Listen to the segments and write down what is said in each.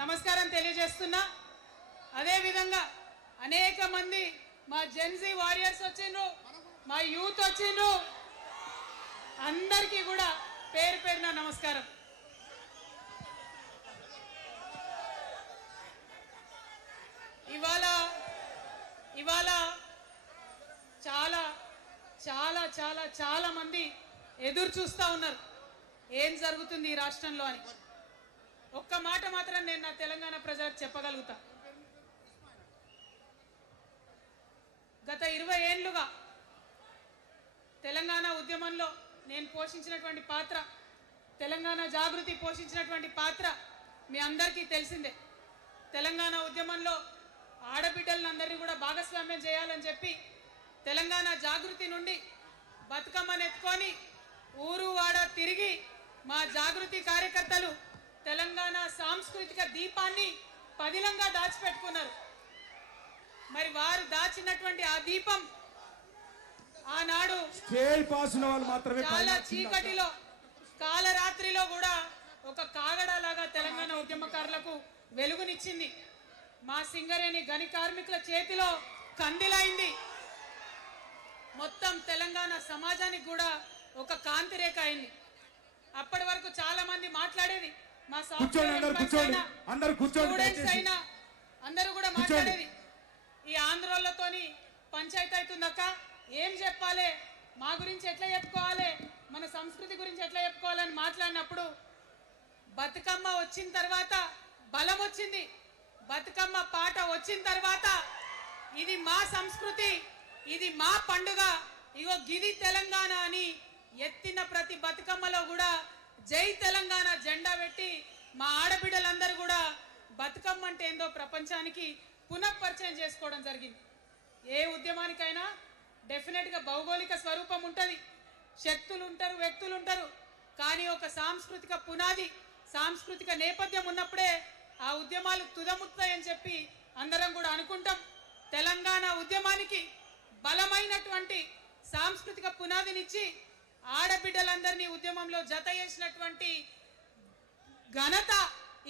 నమస్కారం తెలియజేస్తున్నా. అదే విధంగా అనేక మంది మా జెన్జీ వారియర్స్ వచ్చిండ్రు, మా యూత్ వచ్చిండ్రు, అందరికీ కూడా పేరు పేరున నమస్కారం. ఇవాళ చాలా చాలా చాలా చాలా మంది ఎదురు చూస్తూ ఉన్నారు ఏం జరుగుతుంది ఈ రాష్ట్రంలో అని. ఒక్క మాట మాత్రం నేను నా తెలంగాణ ప్రజలకు చెప్పగలుగుతా. గత 20 ఏళ్లుగా తెలంగాణ ఉద్యమంలో నేను పోషించినటువంటి పాత్ర, తెలంగాణ జాగృతి పోషించినటువంటి పాత్ర మీ అందరికీ తెలిసిందే. తెలంగాణ ఉద్యమంలో ఆడబిడ్డలందరినీ కూడా భాగస్వామ్యం చేయాలని చెప్పి తెలంగాణ జాగృతి నుండి బతుకమ్మను ఎత్తుకొని ఊరు వాడ తిరిగి మా జాగృతి కార్యకర్తలు తెలంగాణ సాంస్కృతిక దీపాన్ని పదిలంగా దాచిపెట్టుకున్నారు. మరి వారు దాచినటువంటి ఆ దీపం ఆనాడు చాలా చీకటిలో కాలరాత్రిలో కూడా ఒక కాగడలాగా తెలంగాణ ఉద్యమకారులకు వెలుగునిచ్చింది. మా సింగరేణి గని కార్మికుల చేతిలో కందిలైంది. మొత్తం తెలంగాణ సమాజానికి కూడా ఒక కాంతి రేఖ అయింది. అప్పటి వరకు చాలా మంది మాట్లాడేది, మా స్టూడెంట్స్ అయినా అందరూ కూడా మాట్లాడేది, ఈ ఆంధ్రోళ్ళతోని పంచాయతీ అవుతుందక్క, ఏం చెప్పాలి, మా గురించి ఎట్లా చెప్పుకోవాలి, మన సంస్కృతి గురించి ఎట్లా చెప్పుకోవాలని మాట్లాడినప్పుడు బతుకమ్మ వచ్చిన తర్వాత బలం వచ్చింది. బతుకమ్మ పాట వచ్చిన తర్వాత ఇది మా సంస్కృతి, ఇది మా పండుగ, ఇగో గిది తెలంగాణ అని ఎత్తిన ప్రతి బతుకమ్మలో కూడా జై తెలంగాణ జెండా పెట్టి మా ఆడబిడ్డలందరూ కూడా బతుకమ్మ అంటే ఏందో ప్రపంచానికి పునఃపరిచయం చేసుకోవడం జరిగింది. ఏ ఉద్యమానికైనా డెఫినెట్గా భౌగోళిక స్వరూపం ఉంటుంది, శక్తులు ఉంటారు, వ్యక్తులు ఉంటారు, కానీ ఒక సాంస్కృతిక పునాది, సాంస్కృతిక నేపథ్యం ఉన్నప్పుడే ఆ ఉద్యమాలు తుదముత్తాయని చెప్పి అందరం కూడా అనుకుంటాం. తెలంగాణ ఉద్యమానికి బలమైనటువంటి సాంస్కృతిక పునాదినిచ్చి ఆడబిడ్డలందరినీ ఉద్యమంలో జత చేసినటువంటి ఘనత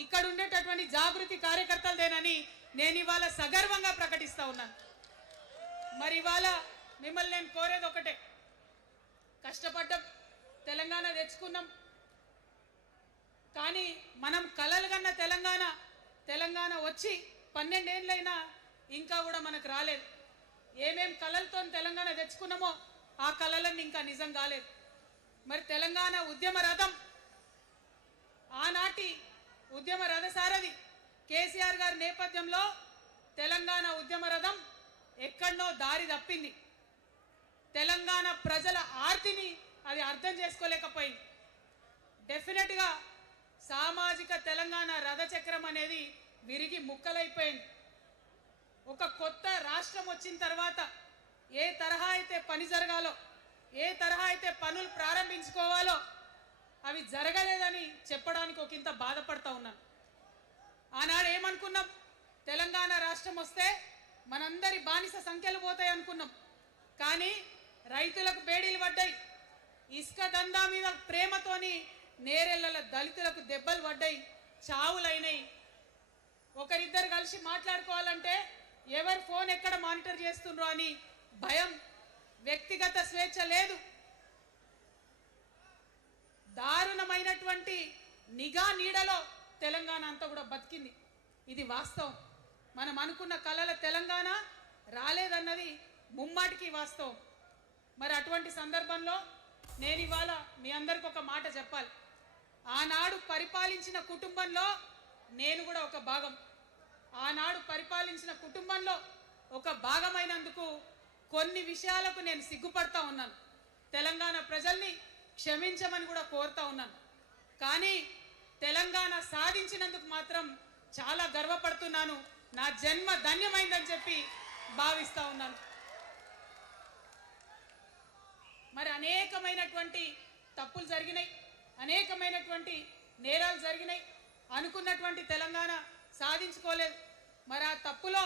ఇక్కడ ఉండేటటువంటి జాగృతి కార్యకర్తలదేనని నేను ఇవాళ సగర్వంగా ప్రకటిస్తా ఉన్నాను. మరి ఇవాళ మిమ్మల్ని నేను కోరేది ఒకటే, కష్టపడ్డాం, తెలంగాణ తెచ్చుకున్నాం, కానీ మనం కలలు కన్న తెలంగాణ వచ్చి 12 ఏళ్ళైనా ఇంకా కూడా మనకు రాలేదు. ఏమేం కలలతో తెలంగాణ తెచ్చుకున్నామో ఆ కలలన్నీ ఇంకా నిజం కాలేదు. మరి తెలంగాణ ఉద్యమ రథం, ఆనాటి ఉద్యమ రథసారథి కేసీఆర్ గారి నేపథ్యంలో తెలంగాణ ఉద్యమ రథం ఎక్కడనో దారి తప్పింది. తెలంగాణ ప్రజల ఆర్తిని అది అర్థం చేసుకోలేకపోయింది. డెఫినెట్గా సామాజిక తెలంగాణ రథచక్రం అనేది విరిగి ముక్కలైపోయింది. ఒక కొత్త రాష్ట్రం వచ్చిన తర్వాత ఏ తరహా అయితే పని జరగాలో, ఏ తరహా అయితే పనులు ప్రారంభించుకోవాలో అవి జరగలేదని చెప్పడానికి ఒకంత బాధపడతా ఉన్నాను. ఆనాడు ఏమనుకున్నాం, తెలంగాణ రాష్ట్రం వస్తే మనందరి బానిస సంఖ్యలు పోతాయి అనుకున్నాం, కానీ రైతులకు బేడీలు పడ్డాయి, ఇసుక దందా మీద ప్రేమతోని నేరెళ్ళ దళితులకు దెబ్బలు పడ్డాయి, చావులైనాయి. ఒకరిద్దరు కలిసి మాట్లాడుకోవాలంటే ఎవరు ఫోన్ ఎక్కడ మానిటర్ చేస్తుండ్రో అని భయం, వ్యక్తిగత స్వేచ్ఛ లేదు, దారుణమైనటువంటి నిఘా నీడలో తెలంగాణ అంతా కూడా బతికింది. ఇది వాస్తవం. మనం అనుకున్న కలల తెలంగాణ రాలేదన్నది ముమ్మాటికి వాస్తవం. మరి అటువంటి సందర్భంలో నేను ఇవాళ మీ అందరికి ఒక మాట చెప్పాలి. ఆనాడు పరిపాలించిన కుటుంబంలో నేను కూడా ఒక భాగం. ఆనాడు పరిపాలించిన కుటుంబంలో ఒక భాగమైనందుకు కొన్ని విషయాలకు నేను సిగ్గుపడతా ఉన్నాను. తెలంగాణ ప్రజల్ని క్షమించమని కూడా కోరుతా ఉన్నాను. కానీ తెలంగాణ సాధించినందుకు మాత్రం చాలా గర్వపడుతున్నాను. నా జన్మ ధన్యమైందని చెప్పి భావిస్తా ఉన్నాను. మరి అనేకమైనటువంటి తప్పులు జరిగినాయి, అనేకమైనటువంటి నేరాలు జరిగినాయి, అనుకున్నటువంటి తెలంగాణ సాధించుకోలేదు. మరి ఆ తప్పులో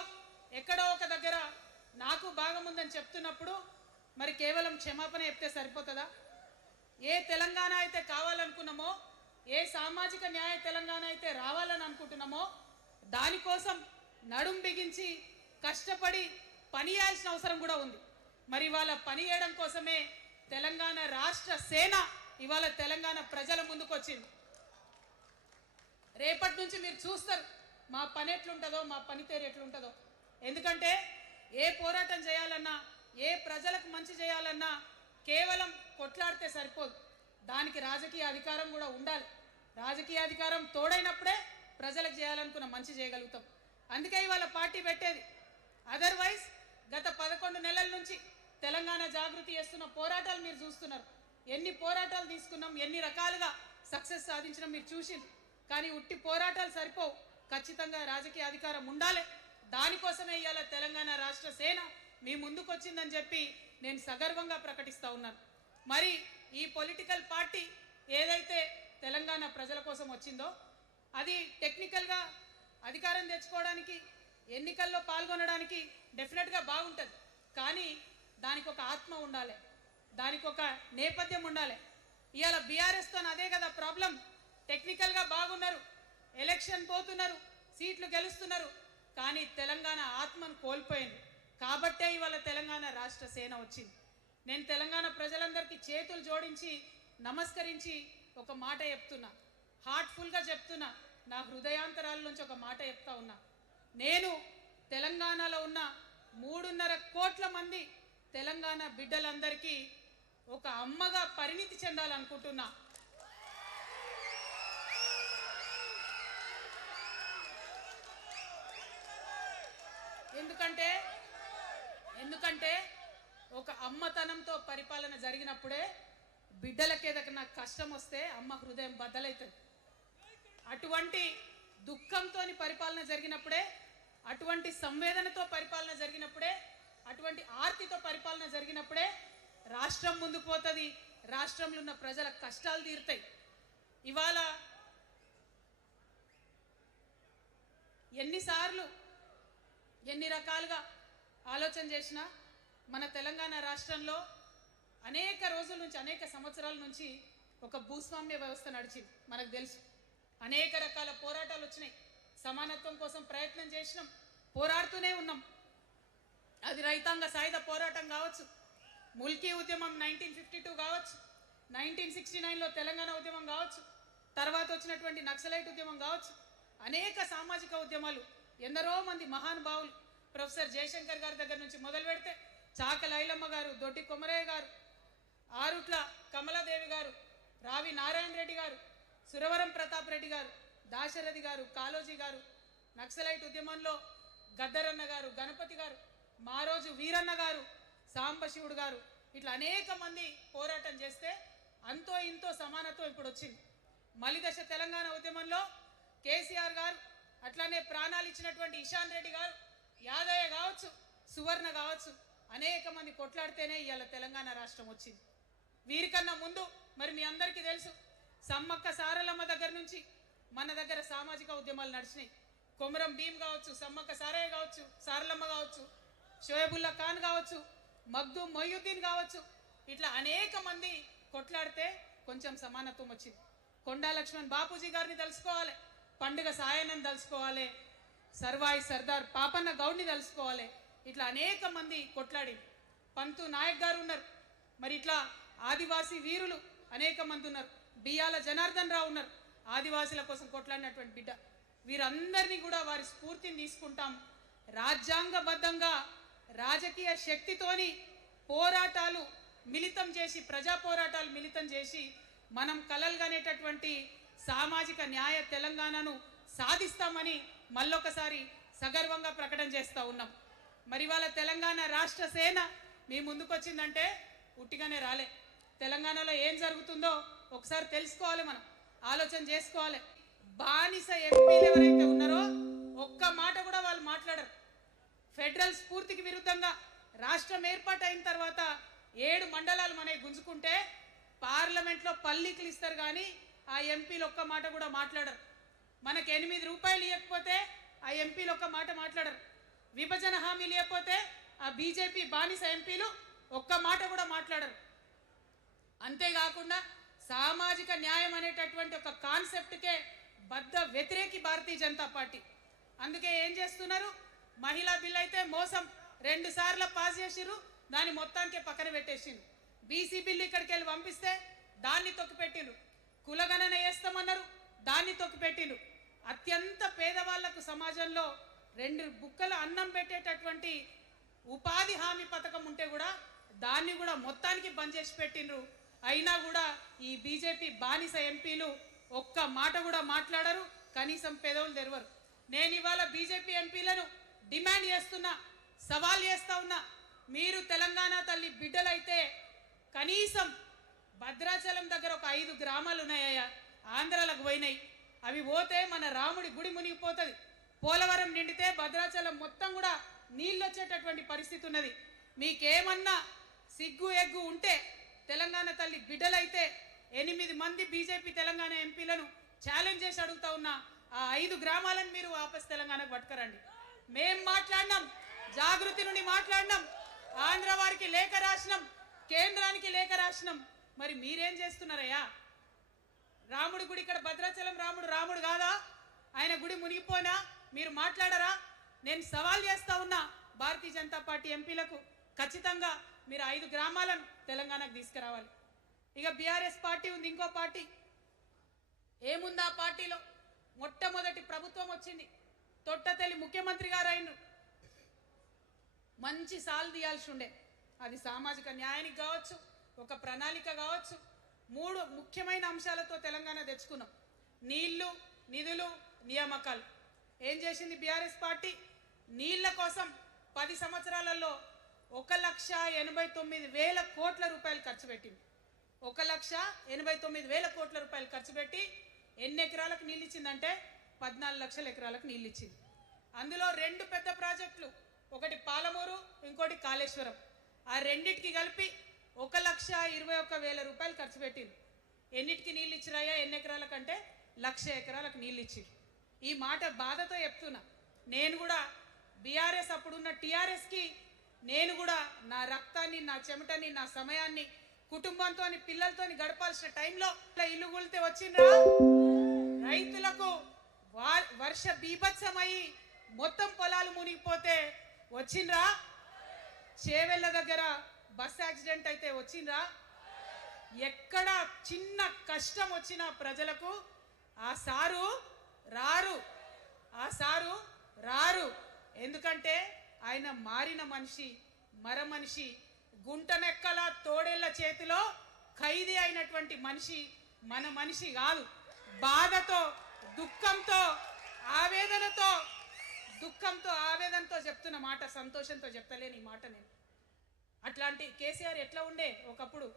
ఎక్కడో ఒక దగ్గర నాకు భాగం ఉందని చెప్తున్నప్పుడు మరి కేవలం క్షమాపణ చెప్తే సరిపోతుందా? ఏ తెలంగాణ అయితే కావాలనుకున్నామో, ఏ సామాజిక న్యాయ తెలంగాణ అయితే రావాలని అనుకుంటున్నామో దానికోసం నడుం బిగించి కష్టపడి పని చేయాల్సిన అవసరం కూడా ఉంది. మరి ఇవాళ పని చేయడం కోసమే తెలంగాణ రాష్ట్ర సేన ఇవాళ తెలంగాణ ప్రజల ముందుకు వచ్చింది. రేపటి నుంచి మీరు చూస్తారు మా పని ఎట్లుంటుందో, మా పనితీరు ఎట్లుంటుందో. ఎందుకంటే ఏ పోరాటం చేయాలన్నా, ఏ ప్రజలకు మంచి చేయాలన్నా కేవలం కొట్లాడితే సరిపోదు, దానికి రాజకీయ అధికారం కూడా ఉండాలి. రాజకీయ అధికారం తోడైనప్పుడే ప్రజలకు చేయాలనుకున్న మంచి చేయగలుగుతాం. అందుకే ఇవాళ పార్టీ పెట్టేది. అదర్వైజ్ గత 11 నెలల నుంచి తెలంగాణ జాగృతి చేస్తున్న పోరాటాలు మీరు చూస్తున్నారు. ఎన్ని పోరాటాలు తీసుకున్నాం, ఎన్ని రకాలుగా సక్సెస్ సాధించడం మీరు చూసింది. కానీ ఉట్టి పోరాటాలు సరిపోవు, ఖచ్చితంగా రాజకీయ అధికారం ఉండాలి. దానికోసమే ఇవాళ తెలంగాణ రాష్ట్ర సేన మీ ముందుకు వచ్చిందని చెప్పి నేను సగర్వంగా ప్రకటిస్తూ ఉన్నాను. మరి ఈ పొలిటికల్ పార్టీ ఏదైతే తెలంగాణ ప్రజల కోసం వచ్చిందో అది టెక్నికల్గా అధికారం తెచ్చుకోవడానికి, ఎన్నికల్లో పాల్గొనడానికి డెఫినెట్గా బాగుంటుంది. కానీ దానికి ఒక ఆత్మ ఉండాలి, దానికి ఒక నేపథ్యం ఉండాలి. ఇవాళ బీఆర్ఎస్తో అదే కదా ప్రాబ్లం. టెక్నికల్గా బాగున్నారు, ఎలక్షన్ పోతున్నారు, సీట్లు గెలుస్తున్నారు, కానీ తెలంగాణ ఆత్మను కోల్పోయింది. కాబట్టే ఇవాళ తెలంగాణ రాష్ట్ర సేన వచ్చింది. నేను తెలంగాణ ప్రజలందరికీ చేతులు జోడించి నమస్కరించి ఒక మాట చెప్తున్నా, హార్ట్ఫుల్గా చెప్తున్నా, నా హృదయాంతరాల నుంచి ఒక మాట చెప్తా ఉన్నా. నేను తెలంగాణలో ఉన్న 3.5 కోట్ల మంది తెలంగాణ బిడ్డలందరికీ ఒక అమ్మగా పరిణితి చెందాలనుకుంటున్నా. ఎందుకంటే ఒక అమ్మతనంతో పరిపాలన జరిగినప్పుడే బిడ్డలకి ఏదైనా కష్టం వస్తే అమ్మ హృదయం బద్దలవుతుంది. అటువంటి దుఃఖంతో పరిపాలన జరిగినప్పుడే, అటువంటి సంవేదనతో పరిపాలన జరిగినప్పుడే, అటువంటి ఆర్తితో పరిపాలన జరిగినప్పుడే రాష్ట్రం ముందుకు పోతుంది, రాష్ట్రంలో ఉన్న ప్రజల కష్టాలు తీరుతాయి. ఇవాళ ఎన్నిసార్లు ఎన్ని రకాలుగా ఆలోచన చేసినా మన తెలంగాణ రాష్ట్రంలో అనేక రోజుల నుంచి, అనేక సంవత్సరాల నుంచి ఒక భూస్వామ్య వ్యవస్థ నడిచింది. మనకు తెలుసు, అనేక రకాల పోరాటాలు వచ్చినాయి. సమానత్వం కోసం ప్రయత్నం చేసినాం, పోరాడుతూనే ఉన్నాం. అది రైతాంగ సాయుధ పోరాటం కావచ్చు, ముల్కీ ఉద్యమం 1952 కావచ్చు, 1969లో తెలంగాణ ఉద్యమం కావచ్చు, తర్వాత వచ్చినటువంటి నక్సలైట్ ఉద్యమం కావచ్చు, అనేక సామాజిక ఉద్యమాలు, ఎందరో మంది మహానుభావులు, ప్రొఫెసర్ జయశంకర్ గారి దగ్గర నుంచి మొదలు పెడితే చాక లైలమ్మ గారు, దొడ్డి కొమరయ్య గారు, ఆరుట్ల కమలాదేవి గారు, రావి నారాయణ రెడ్డి గారు, సురవరం ప్రతాప్ రెడ్డి గారు, దాశరథి గారు, కాళోజీ గారు, నక్సలైట్ ఉద్యమంలో గద్దరన్న గారు, గణపతి గారు, మారోజు వీరన్న గారు, సాంబశివుడు గారు, ఇట్లా అనేక మంది పోరాటం చేస్తే అంతో ఇంతో సమానత్వం ఇప్పుడు వచ్చింది. మలిదశ తెలంగాణ ఉద్యమంలో కేసీఆర్ గారు, అట్లానే ప్రాణాలు ఇచ్చినటువంటి ఇషాన్ రెడ్డి గారు, యాదయ్య కావచ్చు, సువర్ణ కావచ్చు, అనేక మంది కొట్లాడితేనే ఇవాళ తెలంగాణ రాష్ట్రం వచ్చింది. వీరికన్నా ముందు మరి మీ అందరికీ తెలుసు, సమ్మక్క సారలమ్మ దగ్గర నుంచి మన దగ్గర సామాజిక ఉద్యమాలు నడిచినాయి. కొమరం భీమ్ కావచ్చు, సమ్మక్క సారయ్య కావచ్చు, సారలమ్మ కావచ్చు, షోయబుల్లా ఖాన్ కావచ్చు, మగ్దూమ్ మొయ్యుద్దీన్ కావచ్చు, ఇట్లా అనేక మంది కొట్లాడితే కొంచెం సమానత్వం వచ్చింది. కొండా లక్ష్మణ్ బాపూజీ గారిని తెలుసుకోవాలి, పండుగ సాయన్నని తెలుసుకోవాలి, సర్వాయి సర్దార్ పాపన్న గౌడ్ని తెలుసుకోవాలి. ఇట్లా అనేక మంది కొట్లాడి, పంతు నాయక్ గారు ఉన్నారు, మరి ఇట్లా ఆదివాసీ వీరులు అనేక మంది ఉన్నారు, బియ్యాల జనార్దన్ రావు ఉన్నారు, ఆదివాసీల కోసం కొట్లాడినటువంటి బిడ్డ. వీరందరినీ కూడా వారి స్ఫూర్తిని తీసుకుంటాం. రాజ్యాంగబద్ధంగా రాజకీయ శక్తితోని పోరాటాలు మిళితం చేసి, ప్రజా పోరాటాలు మిళితం చేసి మనం కలలుగనేటటువంటి సామాజిక న్యాయ తెలంగాణను సాధిస్తామని మళ్ళొకసారి సగర్వంగా ప్రకటన చేస్తూ ఉన్నాం. మరి వాళ్ళ తెలంగాణ రాష్ట్ర సేన మీ ముందుకొచ్చిందంటే ఉట్టిగానే రాలే. తెలంగాణలో ఏం జరుగుతుందో ఒకసారి తెలుసుకోవాలి, మనం ఆలోచన చేసుకోవాలి. బానిస ఎంపీలు ఎవరైతే ఉన్నారో ఒక్క మాట కూడా వాళ్ళు మాట్లాడరు. ఫెడరల్ స్ఫూర్తికి విరుద్ధంగా రాష్ట్రం ఏర్పాటు అయిన తర్వాత 7 మండలాలు మనకి గుంజుకుంటే పార్లమెంట్లో పల్లీకులు ఇస్తారు, కానీ ఆ ఎంపీలు ఒక్క మాట కూడా మాట్లాడరు. మనకు 8 రూపాయలు ఇవ్వకపోతే ఆ ఎంపీలు ఒక్క మాట మాట్లాడరు. విభజన హామీలు ఇవ్వకపోతే ఆ బీజేపీ బానిస ఎంపీలు ఒక్క మాట కూడా మాట్లాడరు. అంతేకాకుండా సామాజిక న్యాయం అనేటటువంటి ఒక కాన్సెప్ట్కే బద్ద వ్యతిరేకి భారతీయ జనతా పార్టీ. అందుకే ఏం చేస్తున్నారు, మహిళా బిల్ అయితే మోసం 2 సార్లు పాస్ చేసిర్రు, దాన్ని మొత్తానికి పక్కన పెట్టేసిండ్రు. బీసీ బిల్లు ఇక్కడికి వెళ్ళి పంపిస్తే దాన్ని తొక్కిపెట్టిండ్రు. కులగణన వేస్తామన్నారు, దాన్ని తొక్కిపెట్టిండ్రు. అత్యంత పేదవాళ్లకు సమాజంలో 2 బుక్కలు అన్నం పెట్టేటటువంటి ఉపాధి హామీ పథకం ఉంటే కూడా దాన్ని కూడా మొత్తానికి బంద్ చేసి పెట్టిండ్రు. అయినా కూడా ఈ బీజేపీ బానిస ఎంపీలు ఒక్క మాట కూడా మాట్లాడరు, కనీసం పెదవులు తెరవరు. నేను ఇవాళ బీజేపీ ఎంపీలను డిమాండ్ చేస్తున్నా, సవాల్ చేస్తా ఉన్నా, మీరు తెలంగాణ తల్లి బిడ్డలైతే కనీసం భద్రాచలం దగ్గర ఒక 5 గ్రామాలు ఉన్నాయా, ఆంధ్రాలకు పోయినాయి. అవి పోతే మన రాముడి గుడి మునిగిపోతుంది. పోలవరం నిండితే భద్రాచలం మొత్తం కూడా నీళ్ళు వచ్చేటటువంటి పరిస్థితి ఉన్నది. మీకేమన్నా సిగ్గు ఎగ్గు ఉంటే తెలంగాణ తల్లి బిడ్డలైతే 8 మంది బీజేపీ తెలంగాణ ఎంపీలను ఛాలెంజ్ చేసి అడుగుతా ఉన్నా, ఆ 5 గ్రామాలను మీరు వాపస్ తెలంగాణకు పట్టుకరండి. మేం మాట్లాడినాం, జాగృతి నుండి మాట్లాడినాం, ఆంధ్ర వారికి లేఖ రాసినాం, కేంద్రానికి లేఖ రాసినాం. మరి మీరేం చేస్తున్నారయ్యా? రాముడి గుడి ఇక్కడ భద్రాచలం రాముడు కాదా? ఆయన గుడి మునిగిపోయినా మీరు మాట్లాడరా? నేను సవాల్ చేస్తా ఉన్నా భారతీయ జనతా పార్టీ ఎంపీలకు, ఖచ్చితంగా మీరు 5 గ్రామాలను తెలంగాణకు తీసుకురావాలి. ఇక బీఆర్ఎస్ పార్టీ ఉంది, ఇంకో పార్టీ. ఏముంది ఆ పార్టీలో? మొట్టమొదటి ప్రభుత్వం వచ్చింది, తొట్టతల్లి ముఖ్యమంత్రి గారు అయినరు. మంచి సాలు తీయాల్సి ఉండే, అది సామాజిక న్యాయానికి కావచ్చు, ఒక ప్రణాళిక కావచ్చు. 3 ముఖ్యమైన అంశాలతో తెలంగాణ తెచ్చుకున్నాం: నీళ్లు, నిధులు, నియామకాలు. ఏం చేసింది బీఆర్ఎస్ పార్టీ? నీళ్ల కోసం 10 సంవత్సరాలలో 1,89,000 కోట్ల రూపాయలు ఖర్చు పెట్టింది. 1,89,000 కోట్ల రూపాయలు ఖర్చు పెట్టి ఎన్ని ఎకరాలకు నీళ్ళు ఇచ్చిందంటే 14 లక్షల ఎకరాలకు నీళ్ళు ఇచ్చింది. అందులో 2 పెద్ద ప్రాజెక్టులు, ఒకటి పాలమూరు, ఇంకోటి కాళేశ్వరం. ఆ రెండింటికి కలిపి 1,21,000 రూపాయలు ఖర్చు పెట్టింది. ఎన్నిటికి నీళ్ళు ఇచ్చిరాయా? ఎన్ని ఎకరాలకంటే 1,00,000 ఎకరాలకు నీళ్ళు ఇచ్చింది. ఈ మాట బాధతో చెప్తున్నా. నేను కూడా బీఆర్ఎస్ అప్పుడున్న టీఆర్ఎస్కి నేను కూడా నా రక్తాన్ని, నా చెమటని, నా సమయాన్ని కుటుంబంతో పిల్లలతో గడపాల్సిన టైంలో ఇల్లు కూలితే వచ్చిండ్రా? రైతులకు వర్ష బీభత్సమై మొత్తం పొలాలు మునిగిపోతే వచ్చిండ్రా? చేవెళ్ళ దగ్గర బస్ యాక్సిడెంట్ అయితే వచ్చిండ్రా? ఎక్కడ చిన్న కష్టం వచ్చినా ప్రజలకు ఆ సారు రారు. ఎందుకంటే ఆయన మారిన మనిషి, మర మనిషి, గుంటనెక్కల తోడేళ్ల చేతిలో ఖైదీ అయినటువంటి మనిషి, మన మనిషి కాదు. బాధతో, దుఃఖంతో, ఆవేదనతో చెప్తున్న మాట, సంతోషంతో చెప్తలేని ఈ మాట నేను. అట్లాంటి కేసీఆర్ ఎట్లా ఉండే ఒకప్పుడు?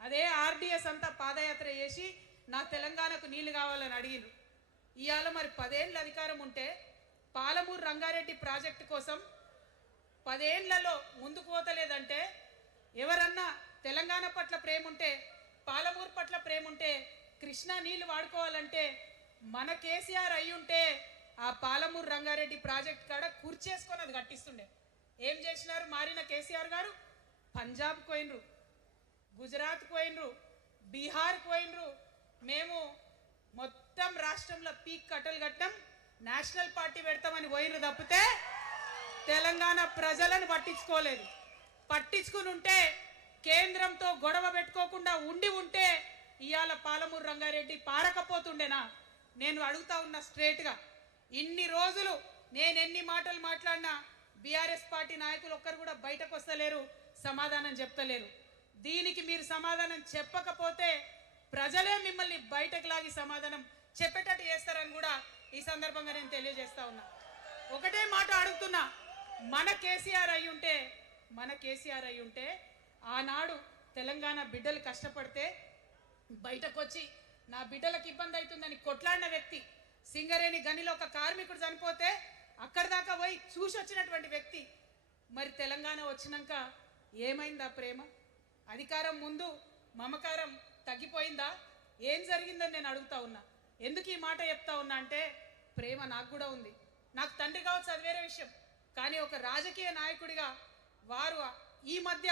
అదే ఆర్డీఎస్ అంతా పాదయాత్ర చేసి నా తెలంగాణకు నీళ్లు కావాలని అడిగిరు. ఇవాళ మరి 10 ఏళ్ళ అధికారం ఉంటే పాలమూరు రంగారెడ్డి ప్రాజెక్టు కోసం 10 ఏళ్లలో ముందుకు పోతలేదంటే, ఎవరన్నా తెలంగాణ పట్ల ప్రేమ ఉంటే, పాలమూరు పట్ల ప్రేమ ఉంటే, కృష్ణా నీళ్లు వాడుకోవాలంటే మన కేసీఆర్ అయ్యుంటే ఆ పాలమూరు రంగారెడ్డి ప్రాజెక్ట్ కాడ కూర్చేసుకొని అది కట్టిస్తుండే. ఏం చేసినారు మారిన కేసీఆర్ గారు? పంజాబ్ పోయినరు, గుజరాత్ పోయినరు, బీహార్ పోయినరు. మేము మొత్తం రాష్ట్రంలో పీక్ కట్టలు కట్టాం, నేషనల్ పార్టీ పెడతామని పోయినరు తప్పితే తెలంగాణ ప్రజలను పట్టించుకోలేదు. పట్టించుకుని ఉంటే, కేంద్రంతో గొడవ పెట్టుకోకుండా ఉంటే ఇవాళ పాలమూరు రంగారెడ్డి పారకపోతుండేనా? నేను అడుగుతా ఉన్నా స్ట్రేట్గా. ఇన్ని రోజులు నేను ఎన్ని మాటలు మాట్లాడినా బీఆర్ఎస్ పార్టీ నాయకులు ఒక్కరు కూడా బయటకు వస్తలేరు, సమాధానం చెప్తలేరు. దీనికి మీరు సమాధానం చెప్పకపోతే ప్రజలే మిమ్మల్ని బయటకు లాగి సమాధానం చెప్పేటట్టు చేస్తారని కూడా ఈ సందర్భంగా నేను తెలియజేస్తా ఉన్నా. ఒకటే మాట అడుగుతున్నా, మన కేసీఆర్ అయి ఉంటే ఆనాడు తెలంగాణ బిడ్డలు కష్టపడితే బయటకు వచ్చి నా బిడ్డలకు ఇబ్బంది అవుతుందని కొట్లాడిన వ్యక్తి, సింగరేణి గనిలో ఒక కార్మికుడు చనిపోతే అక్కడి దాకా పోయి చూసి వచ్చినటువంటి వ్యక్తి, మరి తెలంగాణ వచ్చినాక ఏమైందా ప్రేమ? అధికారం ముందు మమకారం తగ్గిపోయిందా? ఏం జరిగిందని నేను అడుగుతా ఉన్నా. ఎందుకు ఈ మాట చెప్తా ఉన్నా అంటే, ప్రేమ నాకు కూడా ఉంది. నాకు తండ్రి కావచ్చు, అది వేరే విషయం. కానీ ఒక రాజకీయ నాయకుడిగా వారు ఈ మధ్య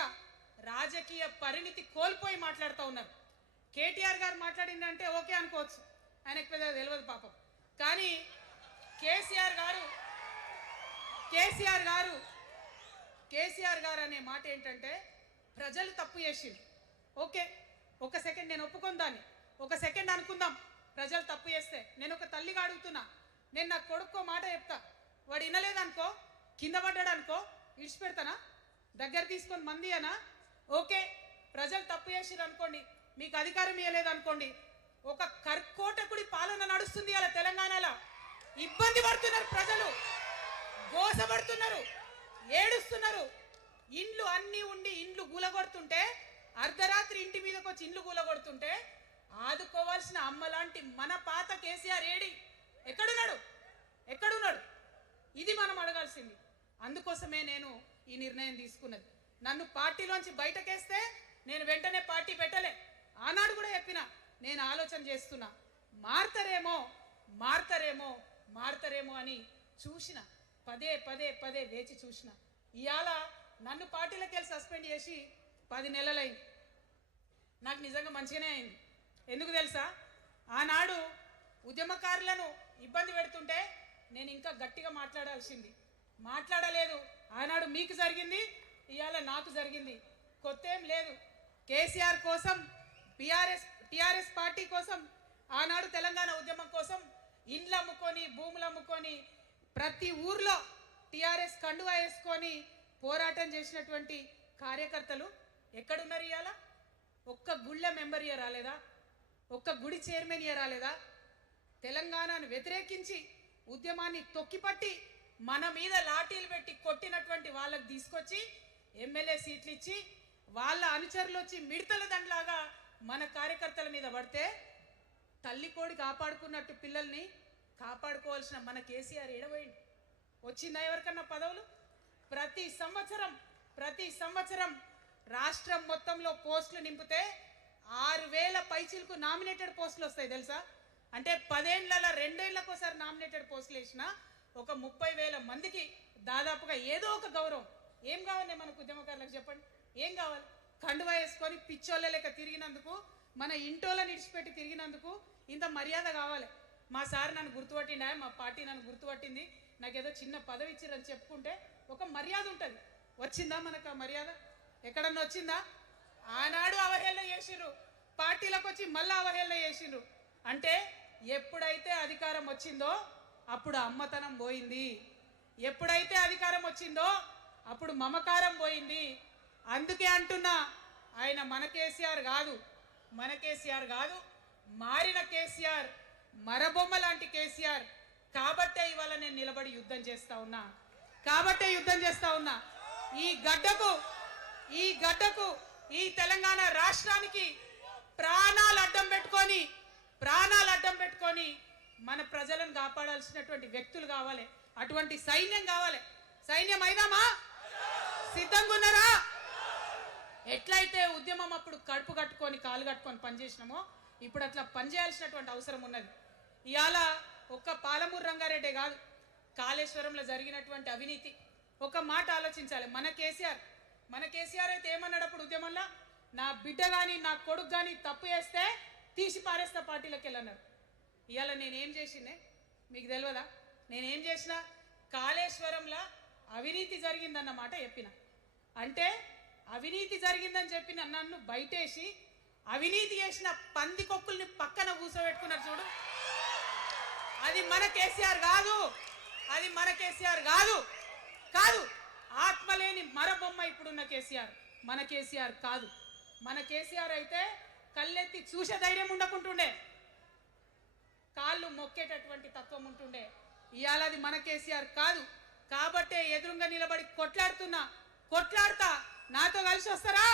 రాజకీయ పరిణితి కోల్పోయి మాట్లాడుతూ ఉన్నారు. కేటీఆర్ గారు మాట్లాడిందంటే ఓకే అనుకోవచ్చు, ఆయనకు పెద్దగా తెలియదు పాపం. కానీ కేసీఆర్ గారు కేసీఆర్ గారు అనే మాట ఏంటంటే ప్రజలు తప్పు చేసింది. ఓకే, ఒక సెకండ్ నేను ఒప్పుకొని దాన్ని, ఒక సెకండ్ అనుకుందాం. ప్రజలు తప్పు చేస్తే నేను ఒక తల్లిగా అడుగుతున్నా, నేను నా కొడుకో మాట చెప్తా, వాడు వినలేదనుకో, కింద పడ్డాడు అనుకో, విడిచిపెడతానా? దగ్గర తీసుకొని మంది అనా? ఓకే, ప్రజలు తప్పు చేసిరు అనుకోండి, మీకు అధికారం ఇవ్వలేదు అనుకోండి, ఒక కర్కోటకుడి పాలన నడుస్తుంది అలా తెలంగాణలో. ఇబ్బంది పడుతున్నారు ప్రజలు, గోసపడుతున్నారు, ఏడుస్తున్నారు. ఇండ్లు అన్నీ ఉండి ఇండ్లు గూలగొడుతుంటే, అర్ధరాత్రి ఇంటి మీదకి వచ్చి ఇండ్లు గూలగొడుతుంటే ఆదుకోవాల్సిన అమ్మలాంటి మన పాత కేసీఆర్ ఏడి? ఎక్కడున్నాడు? ఇది మనం అడగాల్సింది. అందుకోసమే నేను ఈ నిర్ణయం తీసుకున్నది. నన్ను పార్టీలోంచి బయటకేస్తే నేను వెంటనే పార్టీ పెట్టలే. ఆనాడు కూడా చెప్పిన, నేను ఆలోచన చేస్తున్నా, మారతారేమో అని చూసిన, పదే వేచి చూసిన. ఇవాళ నన్ను పార్టీలోకి వెళ్ళి సస్పెండ్ చేసి 10 నెలలైంది. నాకు నిజంగా మంచిగానే అయింది. ఎందుకు తెలుసా? ఆనాడు ఉద్యమకారులను ఇబ్బంది పెడుతుంటే నేను ఇంకా గట్టిగా మాట్లాడలేదు. ఆనాడు మీకు జరిగింది, ఇవాళ నాకు జరిగింది. కొత్త ఏం లేదు. కేసీఆర్ కోసం, టిఆర్ఎస్ పార్టీ కోసం, ఆనాడు తెలంగాణ ఉద్యమం కోసం ఇండ్లు అమ్ముకొని, భూములు అమ్ముకొని, ప్రతి ఊర్లో టిఆర్ఎస్ కండువా వేసుకొని పోరాటం చేసినటువంటి కార్యకర్తలు ఎక్కడున్నారు ఇవాళ? ఒక్క గుళ్ళ మెంబర్ ఇయర్ రాలేదా? ఒక్క గుడి చైర్మన్ ఇయర్ రాలేదా? తెలంగాణను వ్యతిరేకించి ఉద్యమాన్ని తొక్కిపట్టి మన మీద లాఠీలు పెట్టి కొట్టినటువంటి వాళ్ళకు తీసుకొచ్చి ఎమ్మెల్యే సీట్లు ఇచ్చి, వాళ్ళ అనుచరులు వచ్చి మిడతల దండలాగా మన కార్యకర్తల మీద పడితే, తల్లి కోడి కాపాడుకున్నట్టు పిల్లల్ని కాపాడుకోవాల్సిన మన కేసీఆర్ ఏడవైంది. వచ్చిందా ఎవరికన్నా పదవులు? ప్రతి సంవత్సరం రాష్ట్రం మొత్తంలో పోస్టులు నింపితే 6,000 పైచిలకు నామినేటెడ్ పోస్టులు వస్తాయి తెలుసా? అంటే 10 ఏళ్లలో 2 ఏళ్లకోసారి నామినేటెడ్ పోస్టులు వేసినా ఒక 30,000 మందికి దాదాపుగా ఏదో ఒక గౌరవం. ఏం కావాలి మనకు ఉద్యమకారులకు చెప్పండి? ఏం కావాలి? కండువా వేసుకొని పిచ్చోళ్ళ లెక్క తిరిగినందుకు, మన ఇంటోళ్ళని విడిచిపెట్టి తిరిగినందుకు ఇంత మర్యాద కావాలి. మా సార్ నన్ను గుర్తుపట్టిండా, మా పార్టీ నన్ను గుర్తుపట్టింది, నాకేదో చిన్న పదవి ఇచ్చిరని చెప్పుకుంటే ఒక మర్యాద ఉంటుంది. వచ్చిందా మనకు ఆ మర్యాద? ఎక్కడన్నా వచ్చిందా? ఆనాడు అవహేళన చేసిండ్రు, పార్టీలకు వచ్చి మళ్ళీ అవహేళన చేసిండ్రు. అంటే ఎప్పుడైతే అధికారం వచ్చిందో అప్పుడు అమ్మతనం పోయింది, ఎప్పుడైతే అధికారం వచ్చిందో అప్పుడు మమకారం పోయింది. అందుకే అంటున్నా, ఆయన మన కేసీఆర్ కాదు, మారిన కేసీఆర్, మరబొమ్మ లాంటి కేసీఆర్. కాబట్టే ఇవాళ నేను నిలబడి యుద్ధం చేస్తా ఉన్నా. ఈ గడ్డకు ఈ తెలంగాణ రాష్ట్రానికి ప్రాణాలు అడ్డం పెట్టుకొని మన ప్రజలను కాపాడాల్సినటువంటి వ్యక్తులు కావాలి. అటువంటి సైన్యం కావాలి. సైన్యం అయిదామా? సిద్ధంగా ఉన్నారా? ఎట్లయితే ఉద్యమం అప్పుడు కడుపు కట్టుకొని కాలు కట్టుకొని పనిచేసినామో ఇప్పుడు అట్లా పనిచేయాల్సినటువంటి అవసరం ఉన్నది. ఇవాళ ఒక్క పాలమూరు రంగారెడ్డి కాదు, కాళేశ్వరంలో జరిగినటువంటి అవినీతి. ఒక మాట ఆలోచించాలి. మన కేసీఆర్ అయితే ఏమన్నాడు అప్పుడు ఉద్యమంలో? నా బిడ్డ కానీ నా కొడుకు కానీ తప్పు చేస్తే తీసి పారేస్తా పార్టీలకు వెళ్ళన్నాడు. ఇవాళ నేనేం చేసిందే మీకు తెలియదా? నేనేం చేసినా కాళేశ్వరంలో అవినీతి జరిగిందన్నమాట చెప్పిన. అంటే అవినీతి జరిగిందని చెప్పిన నన్ను బయటేసి అవినీతి చేసిన పందికొక్కుల్ని పక్కన కూర్చోబెట్టుకున్నారు చూడు. అది మన కేసీఆర్ కాదు. ఆత్మలేని మరబొమ్మ ఇప్పుడున్న కేసీఆర్. మన కేసీఆర్ కాదు. మన కేసీఆర్ అయితే కళ్ళెత్తి చూసే ధైర్యం ఉండకుంటుండే, కాళ్ళు మొక్కేటటువంటి తత్వం ఉంటుండే. ఇవాళ అది మన కేసీఆర్ కాదు. కాబట్టే ఎదురుగా నిలబడి కొట్లాడుతా. నాతో కలిసి వస్తారా?